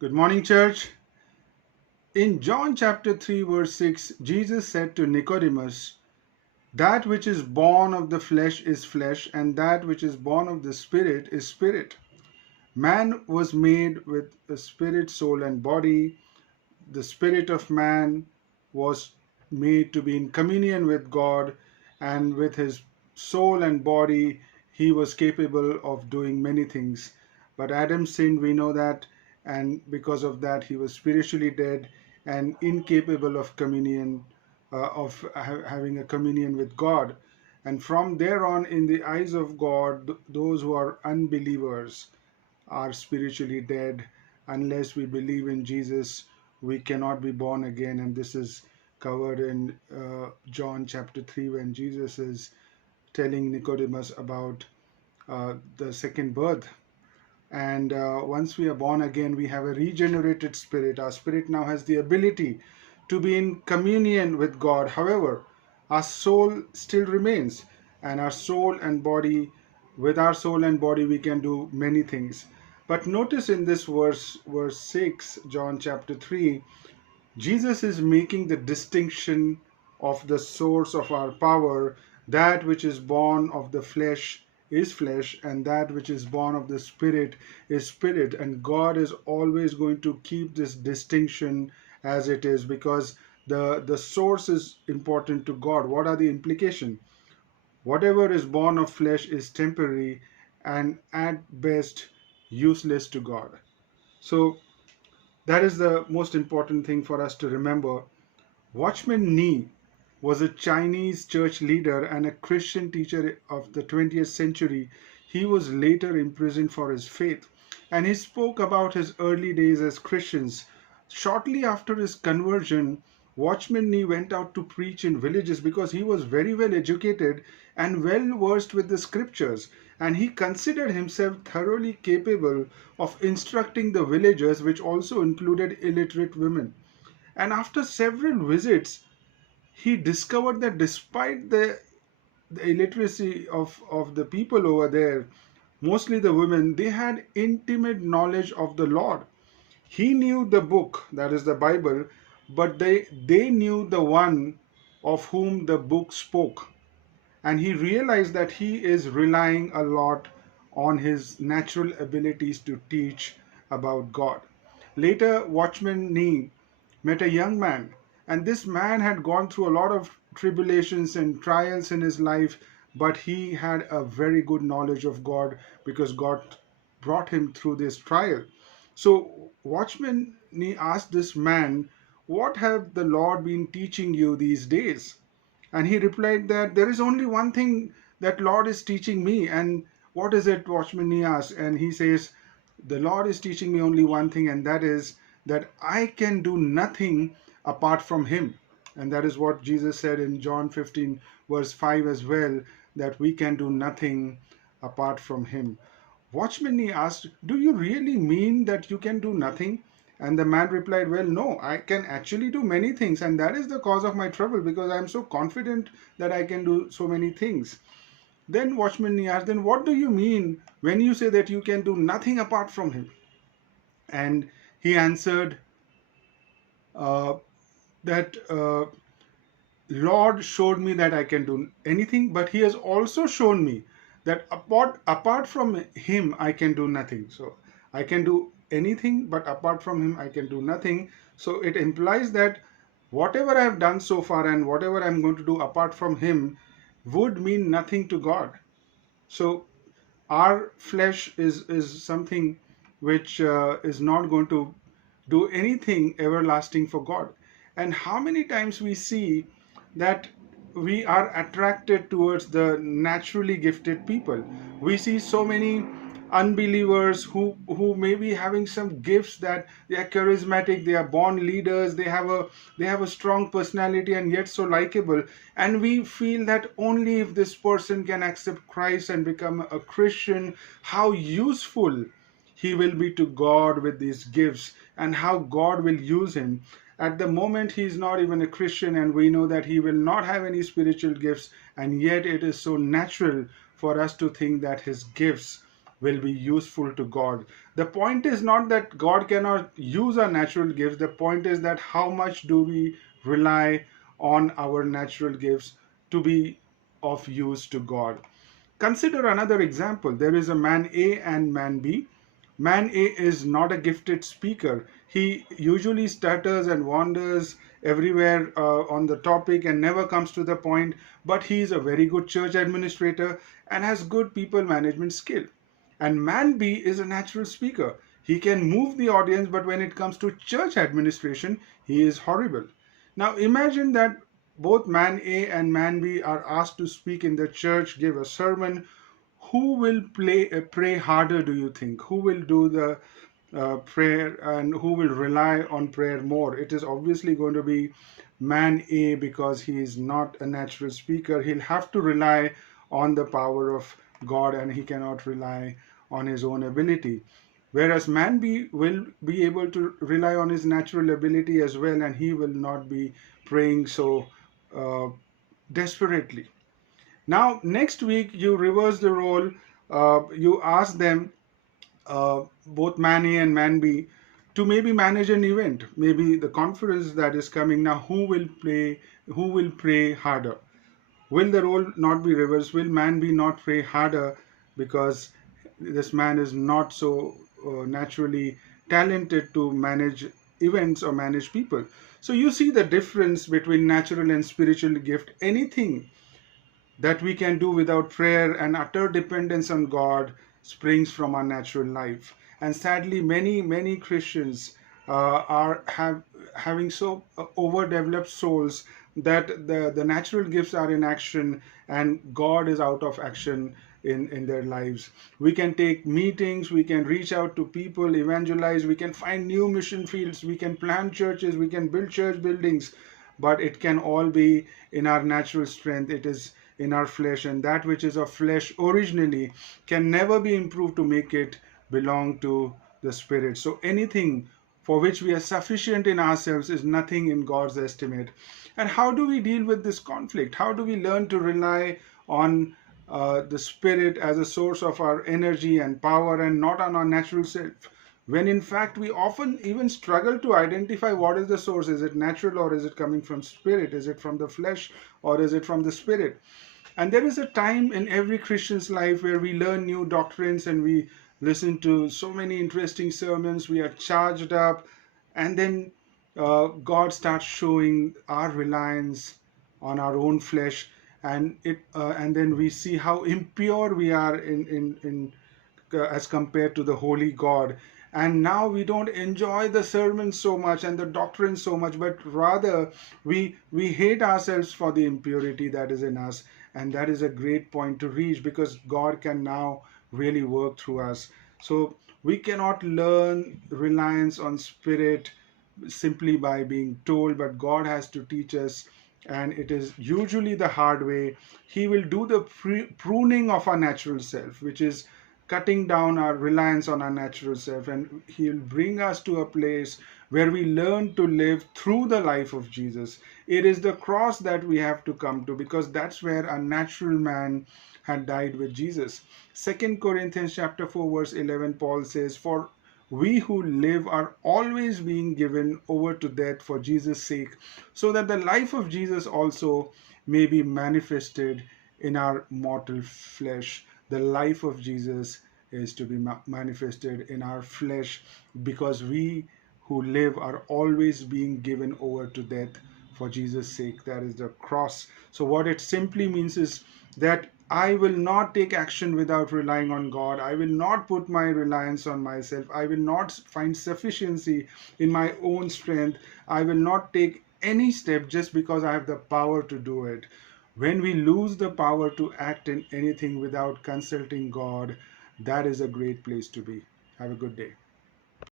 Good morning, church. In John chapter 3, verse 6, Jesus said to Nicodemus, "That which is born of the flesh is flesh, and that which is born of the spirit is spirit." Man was made with a spirit, soul, and body. The spirit of man was made to be in communion with God, and with his soul and body, he was capable of doing many things. But Adam sinned, we know that, and because of that, he was spiritually dead and incapable of communion, having a communion with God. And from there on, in the eyes of God, those who are unbelievers are spiritually dead. Unless we believe in Jesus, we cannot be born again. And this is covered in John chapter 3 when Jesus is telling Nicodemus about the second birth. And once we are born again, we have a regenerated spirit. Our spirit now has the ability to be in communion with God. However, our soul still remains, and our soul and body, with our soul and body, we can do many things. But notice in this verse 6, John chapter 3, Jesus is making the distinction of the source of our power. That which is born of the flesh is flesh, and that which is born of the spirit is spirit. And God is always going to keep this distinction as it is, because the source is important to God. What are the implications? Whatever is born of flesh is temporary and at best useless to God. So that is the most important thing for us to remember. Watchman Nee was a Chinese church leader and a Christian teacher of the 20th century. He was later imprisoned for his faith, and he spoke about his early days as Christians. Shortly after his conversion, Watchman Nee went out to preach in villages because he was very well educated and well versed with the scriptures, and he considered himself thoroughly capable of instructing the villagers, which also included illiterate women. And after several visits, he discovered that despite the illiteracy of the people over there, mostly the women, they had intimate knowledge of the Lord. He knew the book, that is the Bible, but they knew the one of whom the book spoke. And he realized that he is relying a lot on his natural abilities to teach about God. Later, Watchman Nee met a young man, and this man had gone through a lot of tribulations and trials in his life, but he had a very good knowledge of God because God brought him through this trial. So, Watchman Nee asked this man, "What have the Lord been teaching you these days?" And he replied that there is only one thing that Lord is teaching me. And what is it? Watchman Nee asked. And he says, the Lord is teaching me only one thing, and that is that I can do nothing apart from him. And that is what Jesus said in John 15 verse 5 as well, that we can do nothing apart from him. Watchman Nee asked, "Do you really mean that you can do nothing?" And the man replied, "Well, no, I can actually do many things, and that is the cause of my trouble because I am so confident that I can do so many things." Then Watchman Nee asked, "Then what do you mean when you say that you can do nothing apart from him?" And he answered uh, that Lord showed me that I can do anything, but He has also shown me that apart from Him I can do nothing. So I can do anything, but apart from Him I can do nothing. So it implies that whatever I have done so far and whatever I'm going to do apart from Him would mean nothing to God. So our flesh is something which is not going to do anything everlasting for God. And how many times we see that we are attracted towards the naturally gifted people. We see so many unbelievers who may be having some gifts, that they are charismatic, they are born leaders, they have a strong personality and yet so likable, and we feel that only if this person can accept Christ and become a Christian, how useful he will be to God with these gifts, and how God will use him. At the moment, he is not even a Christian, and we know that he will not have any spiritual gifts, and yet it is so natural for us to think that his gifts will be useful to God. The point is not that God cannot use our natural gifts. The point is that how much do we rely on our natural gifts to be of use to God. Consider another example. There is a man A and man B. Man A is not a gifted speaker. He usually stutters and wanders everywhere on the topic and never comes to the point, but he is a very good church administrator and has good people management skill. And man B is a natural speaker. He can move the audience, but when it comes to church administration, he is horrible. Now imagine that both man A and man B are asked to speak in the church, give a sermon. Who will pray harder, do you think? Who will do the prayer and who will rely on prayer more? It is obviously going to be man A because he is not a natural speaker. He'll have to rely on the power of God and he cannot rely on his own ability. Whereas man B will be able to rely on his natural ability as well, and he will not be praying so uh, desperately. Now, next week, you reverse the role. You ask them, both man A and man B, to maybe manage an event, maybe the conference that is coming. Now, who will pray harder? Will the role not be reversed? Will man be not pray harder because this man is not so naturally talented to manage events or manage people? So you see the difference between natural and spiritual gift. Anything that we can do without prayer and utter dependence on God springs from our natural life. And sadly, many Christians are having so overdeveloped souls that the natural gifts are in action and God is out of action in their lives. We can take meetings, we can reach out to people, evangelize, we can find new mission fields, we can plant churches, we can build church buildings, but it can all be in our natural strength. It is in our flesh, and that which is of flesh originally can never be improved to make it belong to the spirit. So anything for which we are sufficient in ourselves is nothing in God's estimate. And how do we deal with this conflict? How do we learn to rely on the spirit as a source of our energy and power and not on our natural self, when in fact we often even struggle to identify what is the source? Is it natural or is it coming from spirit? Is it from the flesh or is it from the spirit? And there is a time in every Christian's life where we learn new doctrines and we listen to so many interesting sermons, we are charged up, and then God starts showing our reliance on our own flesh, and then we see how impure we are in as compared to the holy God. And now we don't enjoy the sermon so much and the doctrine so much, but rather we hate ourselves for the impurity that is in us. And that is a great point to reach because God can now really work through us. So we cannot learn reliance on spirit simply by being told, but God has to teach us, and it is usually the hard way. He will do the pruning of our natural self, which is cutting down our reliance on our natural self, and He'll bring us to a place where we learn to live through the life of Jesus. It is the cross that we have to come to because that's where a natural man had died with Jesus. 2 Corinthians chapter 4 verse 11, Paul says, "For we who live are always being given over to death for Jesus' sake, so that the life of Jesus also may be manifested in our mortal flesh." The life of Jesus is to be manifested in our flesh because we who live are always being given over to death for Jesus' sake. That is the cross. So, what it simply means is that I will not take action without relying on God. I will not put my reliance on myself. I will not find sufficiency in my own strength. I will not take any step just because I have the power to do it. When we lose the power to act in anything without consulting God, that is a great place to be. Have a good day.